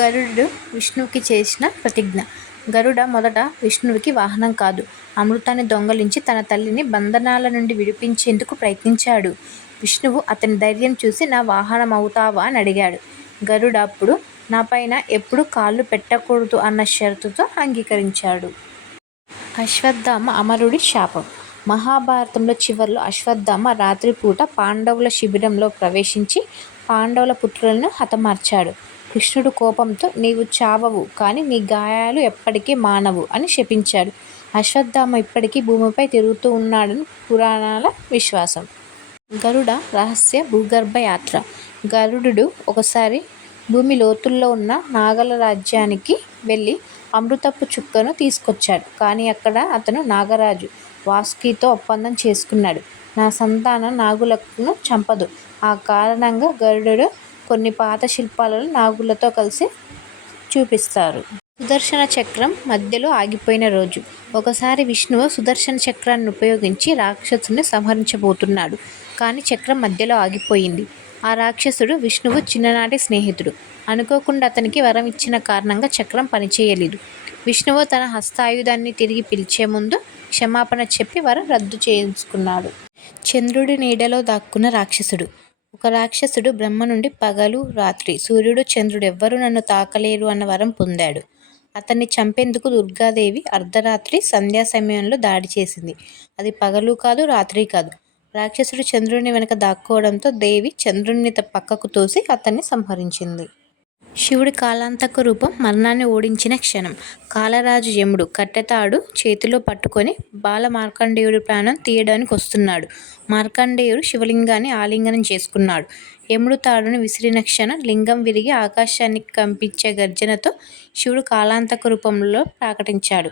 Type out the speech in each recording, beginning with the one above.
గరుడు విష్ణువుకి చేసిన ప్రతిజ్ఞ. గరుడ మొదట విష్ణువుకి వాహనం కాదు. అమృతాన్ని దొంగిలించి తన తల్లిని బంధనాల నుండి విడిపించేందుకు ప్రయత్నించాడు. విష్ణువు అతని ధైర్యం చూసి నా వాహనం అవుతావా? అని అడిగాడు. గరుడ అప్పుడు నాపైన ఎప్పుడు కాళ్ళు పెట్టకూడదు అన్న షరతుతో అంగీకరించాడు. అశ్వత్థామ అమరుడి శాపం. మహాభారతంలో చివరిలో అశ్వత్థామ రాత్రిపూట పాండవుల శిబిరంలో ప్రవేశించి పాండవుల పుత్రులను హతమార్చాడు. కృష్ణుడు కోపంతో నీవు చావవు కానీ నీ గాయాలు ఎప్పటికీ మానవు అని శపించాడు. అశ్వత్థామ ఇప్పటికీ భూమిపై తిరుగుతూ ఉన్నాడని పురాణాల విశ్వాసం. గరుడ రహస్య భూగర్భ యాత్ర గరుడు ఒకసారి భూమి లోతుల్లో ఉన్న నాగల రాజ్యానికి వెళ్ళి అమృతపు చుక్కను తీసుకొచ్చాడు. కానీ అక్కడ అతను నాగరాజు వాసుకితో ఒప్పందం చేసుకున్నాడు. నా సంతానం నాగులను చంపదు. ఆ కారణంగా గరుడు కొన్ని పాత శిల్పాలను నాగులతో కలిసి చూపిస్తారు. సుదర్శన చక్రం మధ్యలో ఆగిపోయిన రోజు. ఒకసారి విష్ణువు సుదర్శన చక్రాన్ని ఉపయోగించి రాక్షసుని సంహరించబోతున్నాడు. కానీ చక్రం మధ్యలో ఆగిపోయింది. ఆ రాక్షసుడు విష్ణువు చిన్ననాటి స్నేహితుడు. అనుకోకుండా అతనికి వరం ఇచ్చిన కారణంగా చక్రం పనిచేయలేదు. విష్ణువు తన హస్తాయుధాన్ని తిరిగి పిలిచే ముందు క్షమాపణ చెప్పి వరం రద్దు చేసుకున్నాడు చంద్రుడి నీడలో దాక్కున్న రాక్షసుడు. ఒక రాక్షసుడు బ్రహ్మ నుండి పగలు రాత్రి సూర్యుడు చంద్రుడు ఎవ్వరూ నన్ను తాకలేరు అన్న వరం పొందాడు. అతన్ని చంపేందుకు దుర్గాదేవి అర్ధరాత్రి సంధ్యా సమయంలో దాడి చేసింది. అది పగలు కాదు రాత్రి కాదు. రాక్షసుడు చంద్రుని వెనక దాక్కోవడంతో దేవి చంద్రుడిని పక్కకు తోసి అతన్ని సంహరించింది. శివుడి కాలాంతక రూపం మరణాన్ని ఓడించిన క్షణం. కాలరాజు యముడు కట్టెతాడు చేతిలో పట్టుకొని బాల మార్కండేయుడి ప్రాణం తీయడానికి వస్తున్నాడు. మార్కండేయుడు శివలింగాన్ని ఆలింగనం చేసుకున్నాడు. యముడు తాడును విసిరిన క్షణం లింగం విరిగి ఆకాశానికి కంపించే గర్జనతో శివుడు కాలాంతక రూపంలో ప్రకటించాడు.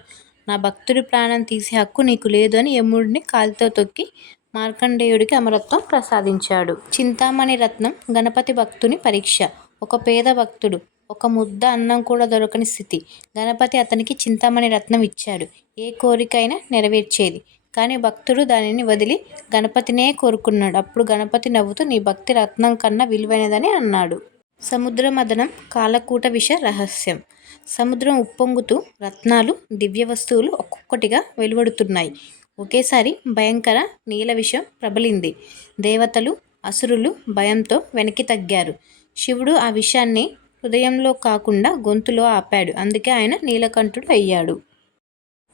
నా భక్తుడి ప్రాణం తీసే హక్కు నీకు లేదు అని యముడిని కాలితో తొక్కి మార్కండేయుడికి అమరత్వం ప్రసాదించాడు. చింతామణి రత్నం గణపతి భక్తుని పరీక్ష. ఒక పేద భక్తుడు ఒక ముద్ద అన్నం కూడా దొరకని స్థితి. గణపతి అతనికి చింతామణి రత్నం ఇచ్చాడు. ఏ కోరికైనా నెరవేర్చేది. కానీ భక్తుడు దానిని వదిలి గణపతినే కోరుకున్నాడు. అప్పుడు గణపతి నవ్వుతూ నీ భక్తి రత్నం కన్నా విలువైనదని అన్నాడు. సముద్ర మదనం కాలకూట విష రహస్యం. సముద్రం ఉప్పొంగుతూ రత్నాలు దివ్య వస్తువులు ఒక్కొక్కటిగా వెలువడుతున్నాయి. ఒకేసారి భయంకర నీల విషం ప్రబలింది. దేవతలు అసురులు భయంతో వెనక్కి తగ్గారు. శివుడు ఆ విషయాన్ని హృదయంలో కాకుండా గొంతులో ఆపాడు. అందుకే ఆయన నీలకంఠుడు అయ్యాడు.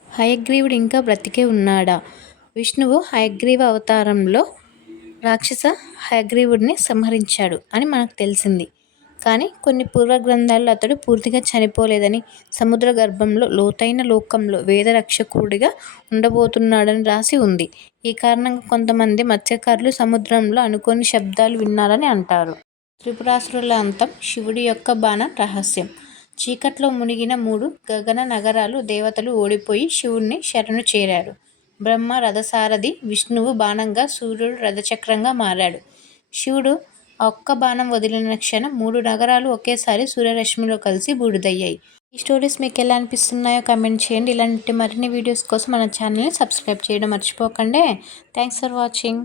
హయగ్రీవుడు ఇంకా బ్రతికే ఉన్నాడా? విష్ణువు హయగ్రీవ అవతారంలో రాక్షస హయగ్రీవుడిని సంహరించాడు అని మనకు తెలిసింది. కానీ కొన్ని పూర్వ గ్రంథాల్లో అతడు పూర్తిగా చనిపోలేదని సముద్ర గర్భంలో లోతైన లోకంలో వేదరక్షకుడిగా ఉండబోతున్నాడని రాసి ఉంది. ఈ కారణంగా కొంతమంది మత్స్యకారులు సముద్రంలో అనుకోని శబ్దాలు విన్నారని అంటారు. త్రిపురాసురుల అంతం శివుడి యొక్క బాణం రహస్యం. చీకట్లో మునిగిన మూడు గగన నగరాలు దేవతలు ఓడిపోయి శివుణ్ణి శరణు చేరారు. బ్రహ్మ రథసారథి విష్ణువు బాణంగా సూర్యుడు రథచక్రంగా మారాడు. శివుడు ఒక్క బాణం వదిలిన క్షణం మూడు నగరాలు ఒకేసారి సూర్యరశ్మిలో కలిసి బూడిదయ్యాయి. ఈ స్టోరీస్ మీకు ఎలా అనిపిస్తున్నాయో కమెంట్ చేయండి. ఇలాంటి మరిన్ని వీడియోస్ కోసం మన ఛానల్ని సబ్స్క్రైబ్ చేయడం మర్చిపోకండి. Thanks for watching.